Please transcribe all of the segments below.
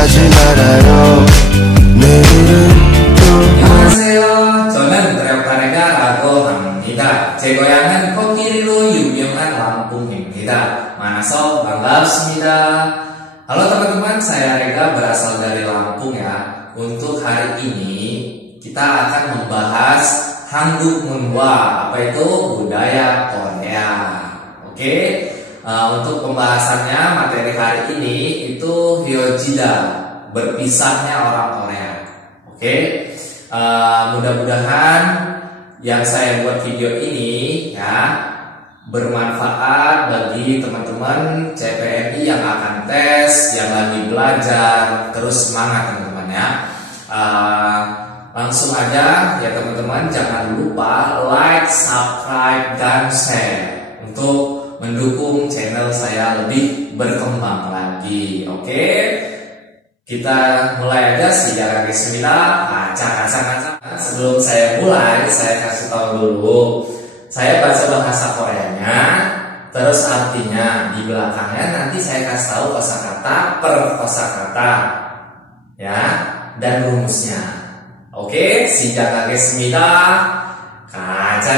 가지 말아요. 내일은 또 안녕하세요. 저는 드래프타네가라고 합니다. 제 고향은 코끼리로 유명한 Lampung입니다. 만나서 bangbapsmida. Halo teman-teman, saya Rega berasal dari Lampung ya. Untuk hari ini kita akan membahas Hanguk Munhwa, apa itu budaya Korea. Oke. Untuk pembahasannya materi hari ini itu Hyojida, berpisahnya orang Korea. Oke. Mudah-mudahan yang saya buat video ini ya bermanfaat bagi teman-teman CPNI yang akan tes, yang lagi belajar, terus semangat teman-teman ya. Langsung aja ya teman-teman, jangan lupa like, subscribe, dan share untuk mendukung channel saya lebih berkembang lagi. Oke, kita mulai aja sejarah Bismillah. Acak. Sebelum saya mulai, saya kasih tahu dulu. Saya baca bahasa Koreanya, terus artinya di belakangnya nanti saya kasih tahu kosakata per kosakata, ya, dan rumusnya. Oke, sejarah Bismillah. Kaca.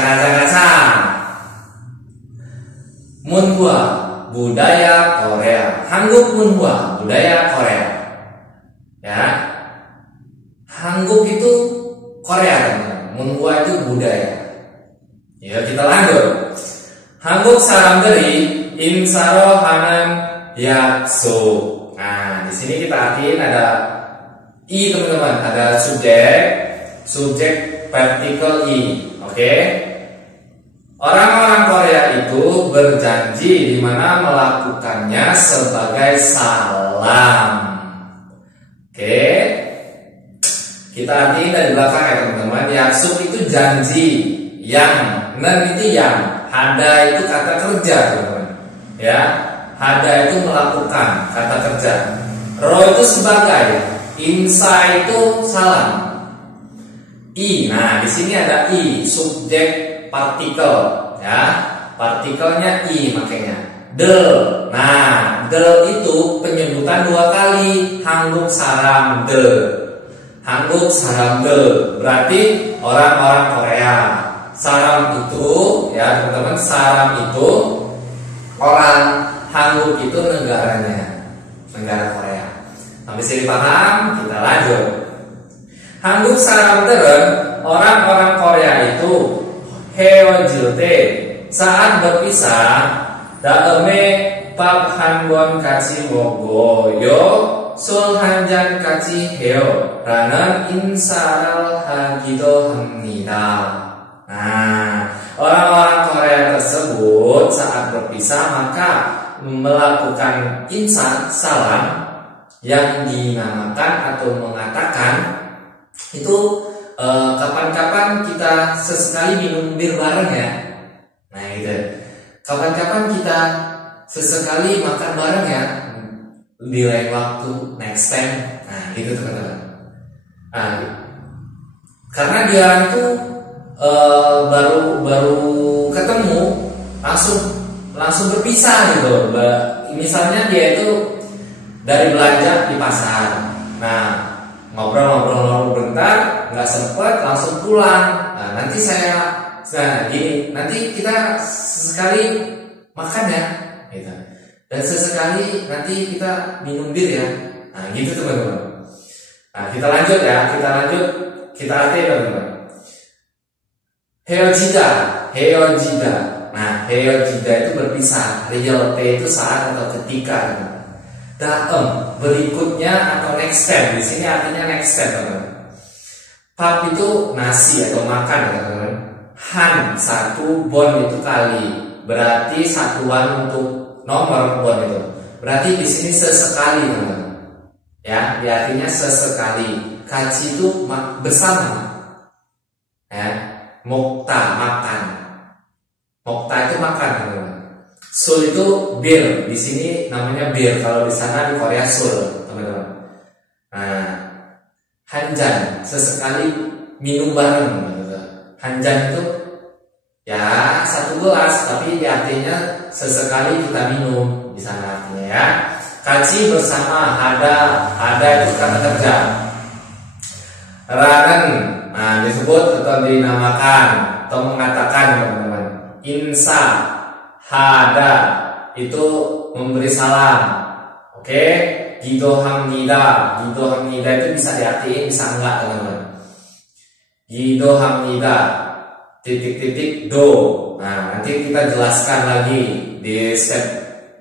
Munhwa, budaya Korea. Hanguk Munhwa, budaya Korea. Ya, Hanguk itu Korea, teman-teman. Munhwa itu budaya. Ya, kita lanjut. Hanguk saramderi insaro hanan yakso. Nah, di sini kita artiin ada i teman-teman, ada subjek partikel i. Oke. Orang-orang Korea itu berjanji di mana melakukannya sebagai salam. Oke. Kita artiin dari belakang ya teman-teman. Yaksuk itu janji, yang nen itu yang, hada itu kata kerja teman-teman. Ya, hada itu melakukan kata kerja. Ro itu sebagai, insa itu salam. I, nah di sini ada i, subjek partikel, ya, partikelnya i makanya. Del, nah del itu penyebutan dua kali. Hanguk saramde, Hanguk saramde berarti orang-orang Korea. Saram itu, ya teman-teman, saram itu orang, Hanguk itu negaranya, negara Korea. Sampai sini paham? Kita lanjut. Hanguk saramderen, orang-orang Korea itu 헤어질때 saat berpisah 다음에 밥 한 번 같이 먹어요 술 한 잔 같이 해요 라는 인사를 하기도 합니다. Nah, orang-orang Korea tersebut saat berpisah maka melakukan insan salam yang dinamakan atau mengatakan itu kapan-kapan kita sesekali minum bir bareng ya. Nah gitu. Kapan-kapan kita sesekali makan bareng ya. Di lain waktu, next time. Nah gitu teman-teman. Nah, karena dia itu baru ketemu langsung berpisah gitu. Misalnya dia itu dari belanja di pasar. Nah, ngobrol bentar, nggak sempet langsung pulang. Nah, nanti kita sesekali makan ya, gitu. Dan sesekali nanti kita minum bir ya. Nah, gitu teman-teman. Nah, kita lanjut ya, kita artikan teman-teman. Hyojida. Nah, hyojida itu berpisah. Real T itu saat atau ketika. Teman. Daem berikutnya atau next step. Di sini artinya next step teman-teman. Pap itu nasi atau makan teman-teman. Han satu, bon itu kali. Berarti satuan untuk nomor bon itu. Berarti di sini sesekali teman-teman. Ya, artinya sesekali. Kaci itu bersama. Ya, mokta makan. Mokta itu makan teman-teman. Sul itu bir, di sini namanya bir. Kalau di sana di Korea sul, teman-teman. Nah, hanjan sesekali minum bareng, teman-teman. Hanjan itu ya satu gelas, tapi artinya sesekali kita minum di sana artinya ya. Kaji bersama, ada itu kata kerja. Ranen, nah disebut atau dinamakan atau mengatakan teman-teman. Insa, hada itu memberi salam. Oke, gidohamnida itu bisa diartiin bisa enggak teman-teman. Gidohamnida titik-titik do. Nah nanti kita jelaskan lagi di step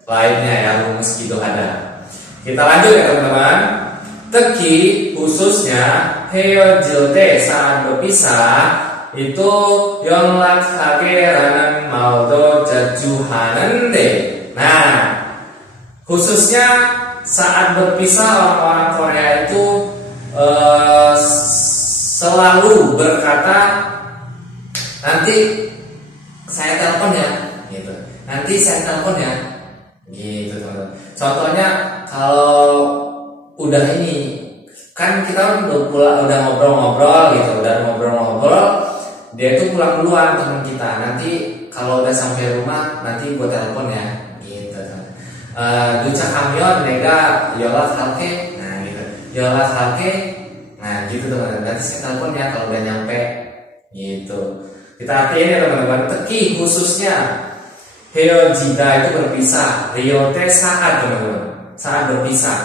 lainnya ya rumus gidohada. Kita lanjut ya teman-teman. Teki khususnya 헤어질 saat berpisah itu 연락하게 라는 말도 자주 하는데. Nah, khususnya saat berpisah orang-orang Korea itu selalu berkata nanti saya telepon ya, gitu. Nanti saya telepon ya, gitu teman-teman. Contohnya kalau udah ini kan kita udah ngobrol-ngobrol gitu, dia itu pulang duluan teman kita. Nanti kalau udah sampai rumah nanti gue telepon ya, gitu kan. Duca kamyon nega yolat halke, nah gitu. Yolat halke, nah gitu teman-teman. Nanti saya telepon ya kalau udah nyampe, gitu. Kita artiin ya teman-teman. Teki khususnya 헤어지다 itu berpisah. Ryote saat teman-teman, saat berpisah.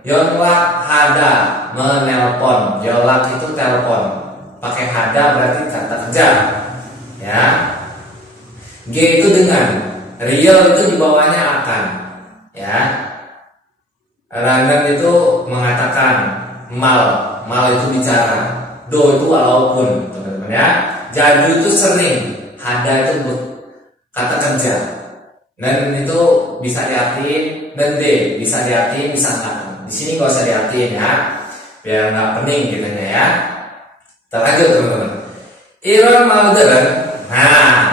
Yolak hada menelpon. Yolak itu telepon. Pakai hada berarti kata kerja. Ya. G itu dengan. Real itu di bawahnya akan. Ya. Ranen itu mengatakan. Mal itu bicara. Do itu walaupun teman-teman ya. Jadu itu sering. Hada itu kata kerja. Dan itu bisa diartiin. Dan D bisa diartiin bisa enggak. Di sini nggak usah diartiin ya, biar nggak pening gitu ya. Kita lanjut teman-teman. Iron Malderen. Nah,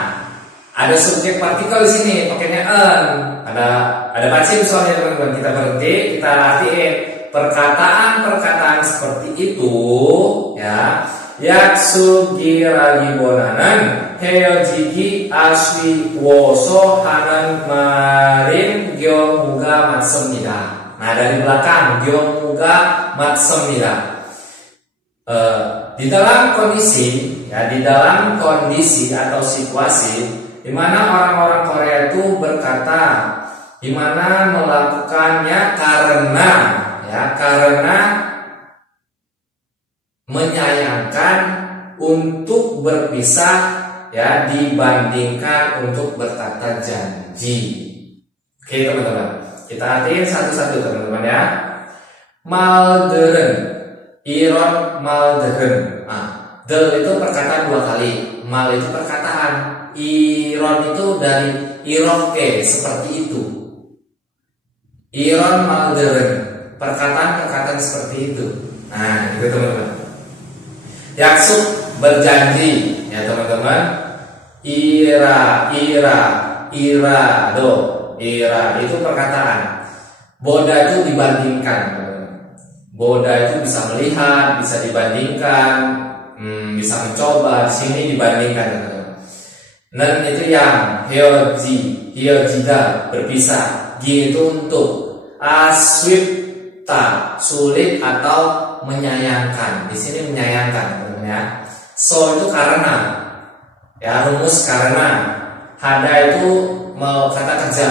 ada subjek partikel di sini, pakainya en. Ada bacin soalnya teman-teman. Kita berhenti, kita artiin perkataan seperti itu ya. 약속이라기보다는 헤어지기 아쉬워서 하는 말인 경우가 많습니다. Nah dari belakang 경우가 많습니다. Di dalam kondisi atau situasi di mana orang-orang Korea itu berkata, di mana melakukannya karena menyayangkan untuk berpisah ya dibandingkan untuk berkata janji. Oke teman-teman, kita artiin satu-satu teman-teman ya. Malderen, iron malderen. Del itu perkataan dua kali, mal itu perkataan, iron itu dari iroke seperti itu. Iron malderen, perkataan seperti itu. Nah, itu teman-teman. Yaksuk berjanji ya teman-teman. Ira itu perkataan. Boda itu dibandingkan. Boda itu bisa melihat, bisa dibandingkan, bisa mencoba. Di sini dibandingkan teman-teman. Dan itu yang hyojida berpisah. Gi itu untuk. Aswipta sulit atau menyayangkan. Di sini menyayangkan teman-teman ya. So itu karena. Ya rumus karena. Hada itu kata kerja.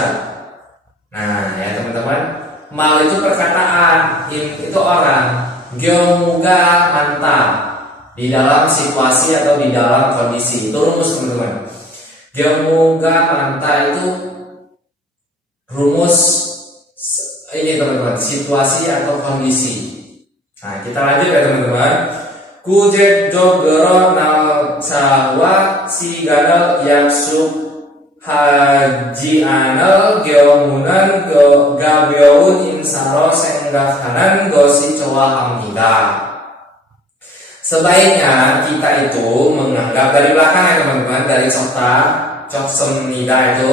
Nah ya teman-teman. Mal itu perkataan. In itu orang. Gyomuga mantap. Di dalam situasi atau di dalam kondisi. Itu rumus teman-teman. Gyomuga mantap itu rumus ini teman-teman, situasi atau kondisi. Nah kita lanjut ya teman-teman. 구체적으로 날짜와 시간을 약속하지 않을 경우는 가벼운 인사로 생각하는 것이 좋아합니다. Sebaiknya kita itu menganggap dari belakang ya teman-teman, dari coksemnida itu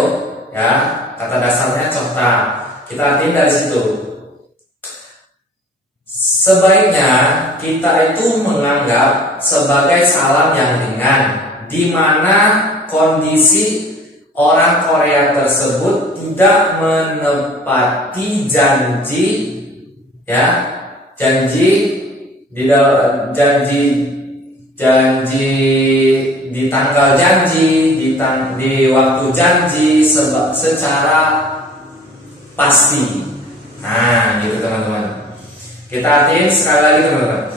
ya, kata dasarnya cokta. Kita artiin dari situ. Sebaiknya kita itu menganggap sebagai salam yang ringan, di mana kondisi orang Korea tersebut tidak menepati janji, ya, janji di tanggal janji, di waktu janji secara pasti. Nah, gitu teman-teman. Kita artiin sekali lagi teman-teman.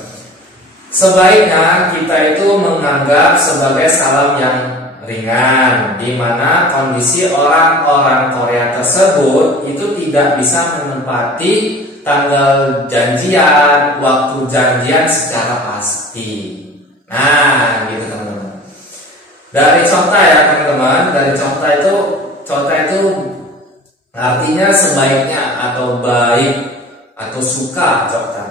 Sebaiknya kita itu menganggap sebagai salam yang ringan, di mana kondisi orang-orang Korea tersebut itu tidak bisa menepati tanggal janjian, waktu janjian secara pasti. Nah, gitu teman-teman. Dari contoh ya teman-teman, dari contoh itu artinya sebaiknya atau baik atau suka contoh.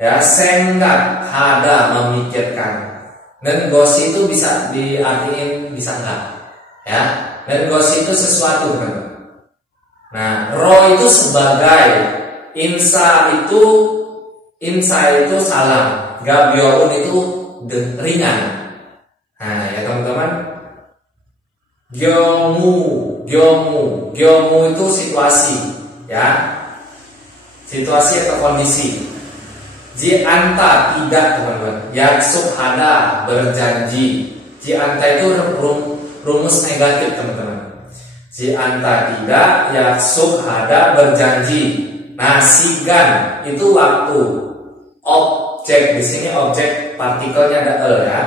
Ya, sengat hada memikirkan. Dan gosi itu bisa diartiin bisa enggak, ya. Dan gosi itu sesuatu kan. Nah, ro itu sebagai, insa itu salam, gabyoun itu ringan. Nah, ya teman-teman. Gyomu itu situasi, ya. Situasi atau kondisi. Ji anta tidak teman-teman. Yaksuk hada berjanji. Ji anta itu rumus negatif teman-teman. Ji anta tidak, yaksuk hada berjanji. Nah, sigan itu waktu. Objek di sini objek partikelnya ada el ya.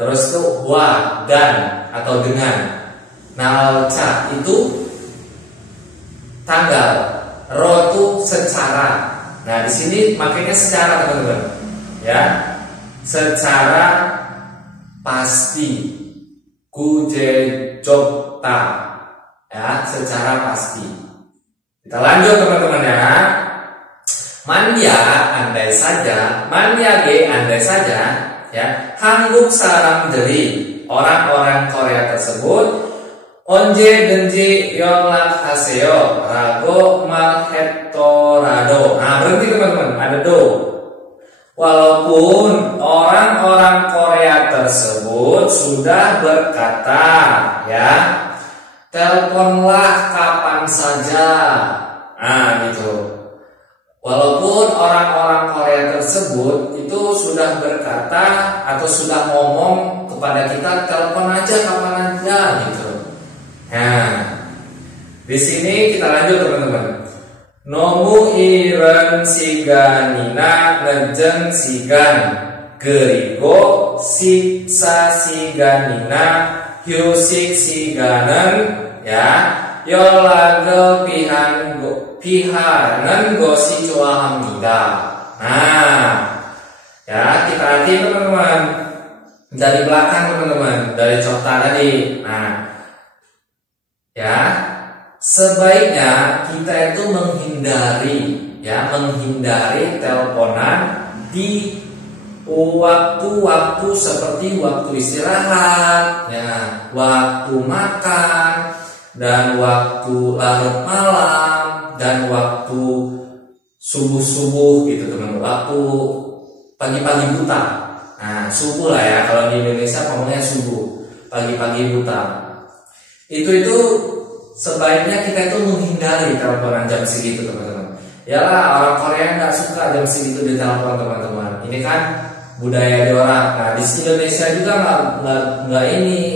Terus tuh wa dan atau dengan. Nalca itu tanggal. Ro itu secara. Nah, di sini makanya secara teman-teman, ya, secara pasti, kujejokta, ya, secara pasti. Kita lanjut teman-teman ya. Manja andai saja, andai saja, ya, Hangguk sarang jeri orang-orang Korea tersebut. Onje denji yolak haseo rago malhetorado. Nah, berhenti teman-teman, ada do. Walaupun orang-orang Korea tersebut sudah berkata, ya, teleponlah kapan saja. Nah, gitu. Walaupun orang-orang Korea tersebut itu sudah berkata atau sudah ngomong kepada kita, telepon aja kapan aja, gitu. Nah, di sini kita lanjut teman-teman. Nomu iren siganina nejeng sigan gerigo siksa siganina hyusik siganen, ya, yolage pihanen gosi cuahamida. Nah, ya, kita arti teman-teman dari belakang teman-teman, dari contoh tadi. Nah, ya, sebaiknya kita itu menghindari teleponan di waktu-waktu seperti waktu istirahat, ya, waktu makan, dan waktu larut malam, dan waktu subuh-subuh gitu teman, waktu pagi-pagi buta. Nah, subuh lah ya, kalau di Indonesia ngomongnya subuh, pagi-pagi buta. Itu sebaiknya kita itu menghindari teleponan jam segitu teman-teman. Yalah, orang Korea nggak suka jam segitu di telepon teman-teman. Ini kan budaya di orang. Nah, di Indonesia juga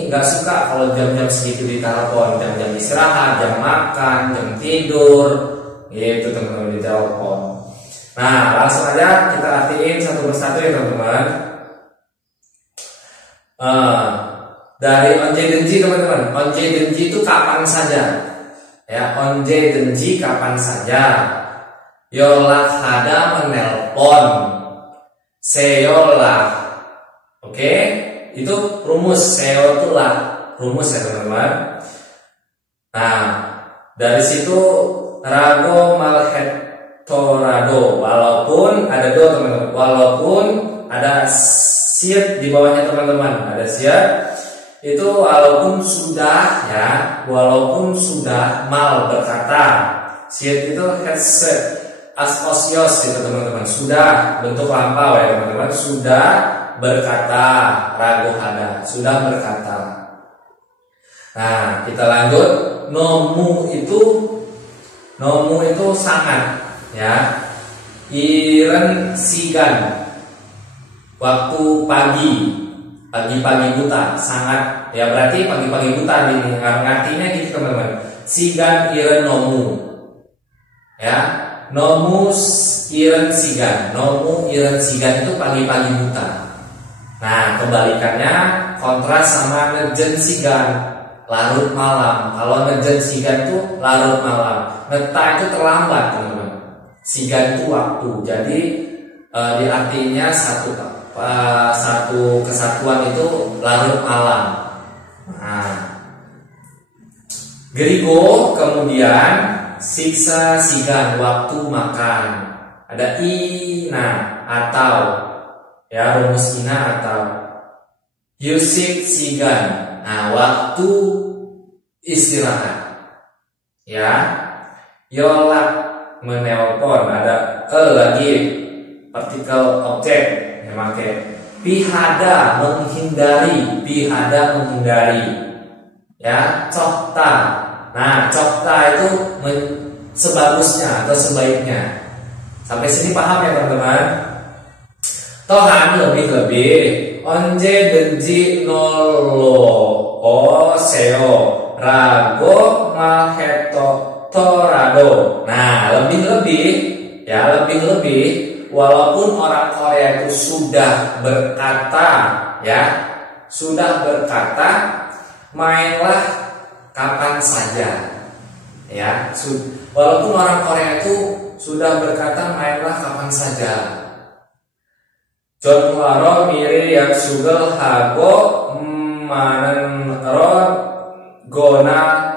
nggak suka kalau jam-jam segitu di telepon, jam-jam istirahat, jam makan, jam tidur, gitu teman-teman, di telepon. Nah, langsung aja kita artiin satu persatu ya teman-teman. Dari onje denji teman-teman, onje denji itu kapan saja, ya, onje denji kapan saja. Yolak hada menelpon, seyolah, oke, itu rumus, seo itu lah rumus ya teman-teman. Nah, dari situ rago malhetorado, walaupun ada do teman-teman, walaupun ada siat di bawahnya teman-teman, ada siat. Itu walaupun sudah, ya, walaupun sudah mal berkata. Siat itu headset asosios gitu teman-teman, sudah bentuk lampau ya teman-teman, sudah berkata, ragu hada, sudah berkata. Nah, kita lanjut. Nomu itu sangat, ya. Iren sigan, waktu pagi buta, sangat, ya berarti pagi buta ini artinya gitu teman-teman. Sigan iren nomu, ya. Nomu iren sigan itu pagi buta. Nah, kebalikannya kontras sama nejen sigan, larut malam. Kalau nejen sigan itu larut malam, neta itu terlambat teman-teman. Sigan itu waktu. Jadi diartinya satu kesatuan itu larut malam. Nah, Gerigo kemudian siksa sigan, waktu makan. Ada ina atau, ya, rumus ina atau. Yusik sigan, nah waktu istirahat, ya. Yolak menelpon, ada lagi partikel objek yang pakai. Pihada menghindari, ya. Cokta, nah cokta itu sebagusnya atau sebaiknya. Sampai sini paham ya teman-teman? Tohan lebih onje denji nolo seo rago malheto torado. Nah, lebih walaupun orang Korea itu sudah berkata, mainlah kapan saja, ya. Walaupun orang Korea itu sudah berkata mainlah kapan saja. John waro miri yang sugel hago manen ron gona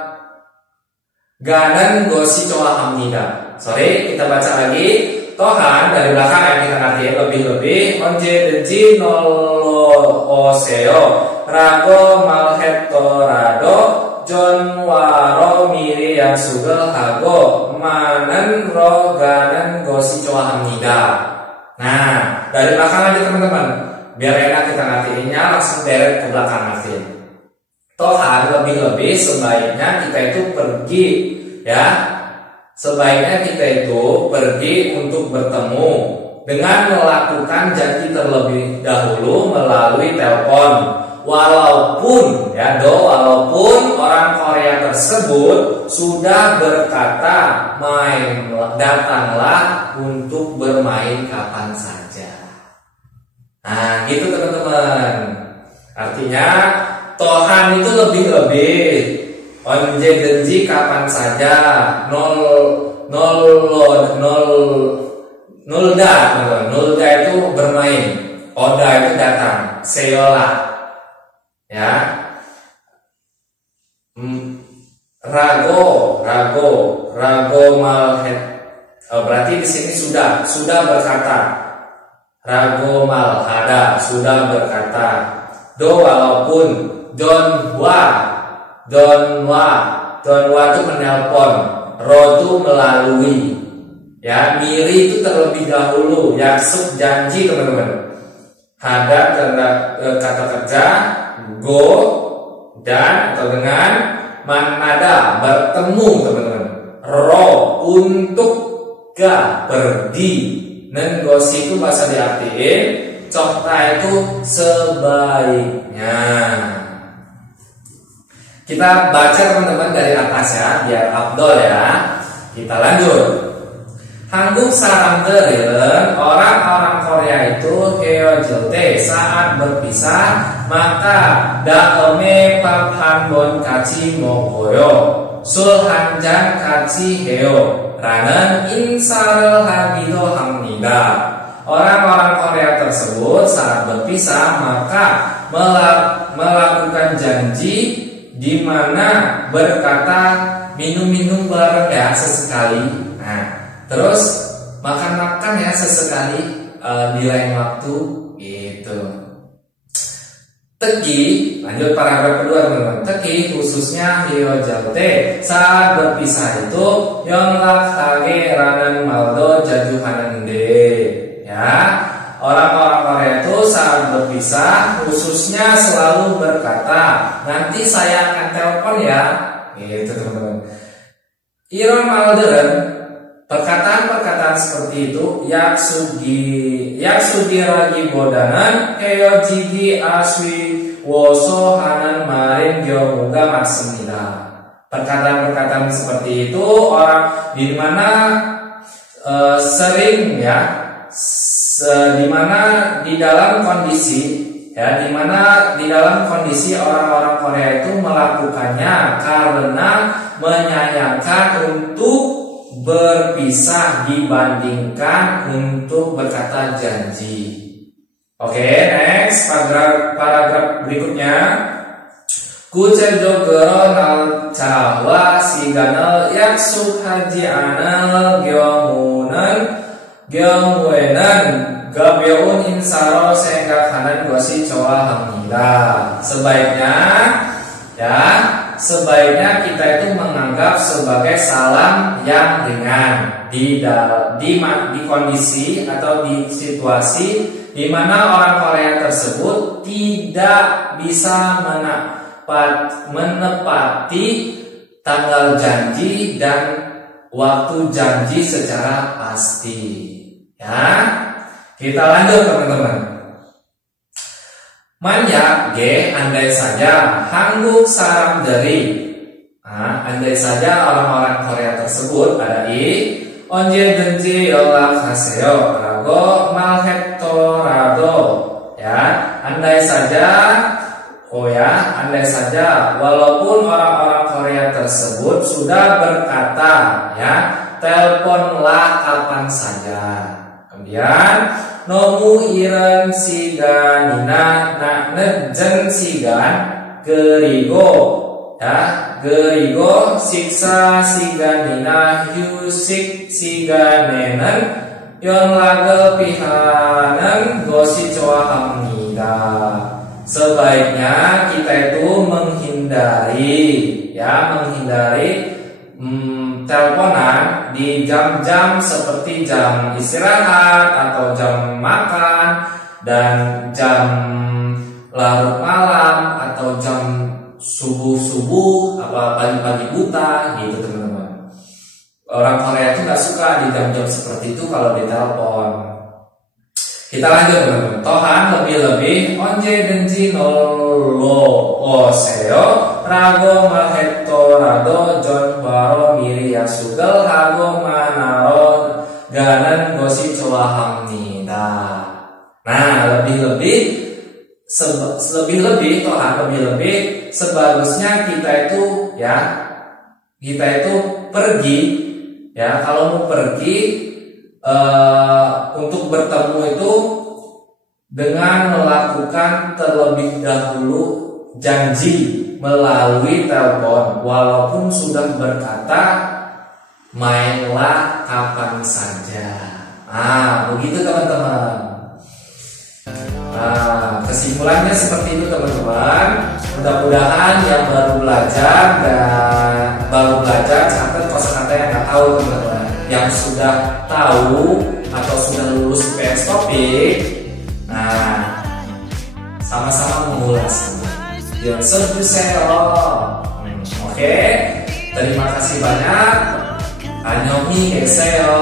ganan gosi coa hamnida. Sorry, kita baca lagi. Tohan dari belakang yang kita ngerti lebih onje denji nolo oseo rago malhetorado John waro miri yang sugel hago manen ro ganan gosi coa hamnida. Nah, dari belakang aja teman-teman, biar enak kita ngertiinnya, langsung deret ke belakang ngertiin. Tohan lebih sebaiknya kita itu pergi, ya. Sebaiknya kita itu pergi untuk bertemu dengan melakukan janji terlebih dahulu melalui telepon. Walaupun orang Korea tersebut sudah berkata datanglah untuk bermain kapan saja. Nah, gitu teman-teman. Artinya Tohan itu lebih onje genji kapan saja, nulda itu bermain, oda itu datang, seola, ya. Rago malhet, berarti di sini sudah berkata. Rago malhada sudah berkata. Do walaupun Donwa itu menelpon, ro itu melalui, ya. Miri itu terlebih dahulu, yaksuk janji teman-teman. Hada kata kerja, go dan atau dengan, manada bertemu teman-teman. Ro untuk, ga pergi. Nenggosi itu bahasa diartiin, cokta itu sebaiknya. Kita baca teman-teman dari atas ya, biar abdol ya. Kita lanjut. Hangguk saramdeureun, orang-orang Korea itu heojelte saat berpisah, maka daeme paphanbon kaci mogoyo sulhanjan kaci heo ranen insarel hagido hamnida. Orang-orang Korea tersebut saat berpisah maka melakukan janji di mana berkata minum-minum bareng ya sesekali. Nah, terus makan-makan ya sesekali di lain waktu gitu. Teki, lanjut paragraf kedua teman-teman. Teki khususnya hiojalte saat berpisah itu yonglak hage ranan maldo jajuhanende, ya. Orang-orang Korea itu saat berpisah berpisah, khususnya selalu berkata, nanti saya akan telepon ya. Gitu teman-teman. Iron Malderen, perkataan-perkataan seperti itu yaksugi ragi bodanan heojigi aswi woso hanan marin gyomuga maksemida. Perkataan-perkataan seperti itu orang di mana sering ya, di mana di dalam kondisi orang-orang Korea itu melakukannya karena menyayangkan untuk berpisah dibandingkan untuk berkata janji. Oke, next paragraf berikutnya. Kucejogero nal cawa siganal yaksuk haji anal gyongwenan gabyeun insaro sehingga kanan gosi cowa hamida. Sebaiknya kita itu menganggap sebagai salam yang ringan di kondisi atau di situasi di mana orang Korea tersebut tidak bisa menepati tanggal janji dan waktu janji secara pasti. Ya, kita lanjut teman-teman. Manja G, andai saja Hangguk sarang dari. Andai saja orang-orang Korea tersebut ada I onje denji yola kaseo rago malhektorado. Ya, andai saja walaupun orang-orang Korea tersebut sudah berkata ya, teleponlah kapan saja. Kemudian nomu iren siganina na nejen sigan gerigo ya, gerigo siksa siganina hyusik siganenen yon lage pihanan gosi coa hamnida. Sebaiknya kita itu menghindari teleponan di jam-jam seperti jam istirahat atau jam makan dan jam larut malam atau jam subuh apa pagi-pagi buta gitu teman-teman. Orang Korea itu nggak suka di jam-jam seperti itu kalau ditelepon. Kita lanjut teman-teman. Tohan lebih-lebih onje denji nolo oseo rago mahektorado jon baro miri yasugel hago manaro ganan gosi coa hamnida. Nah, lebih-lebih sebagusnya kita itu pergi ya, kalau mau pergi untuk bertemu itu dengan melakukan terlebih dahulu janji melalui telepon, walaupun sudah berkata mainlah kapan saja. Begitu teman-teman. Kesimpulannya seperti itu teman-teman. Mudah-mudahan yang baru belajar catat kosakata yang nggak tahu teman-teman. Yang sudah tahu atau sudah lulus PS topik, sama-sama mengulas. Oke, terima kasih banyak. Annyeonghi keseyo.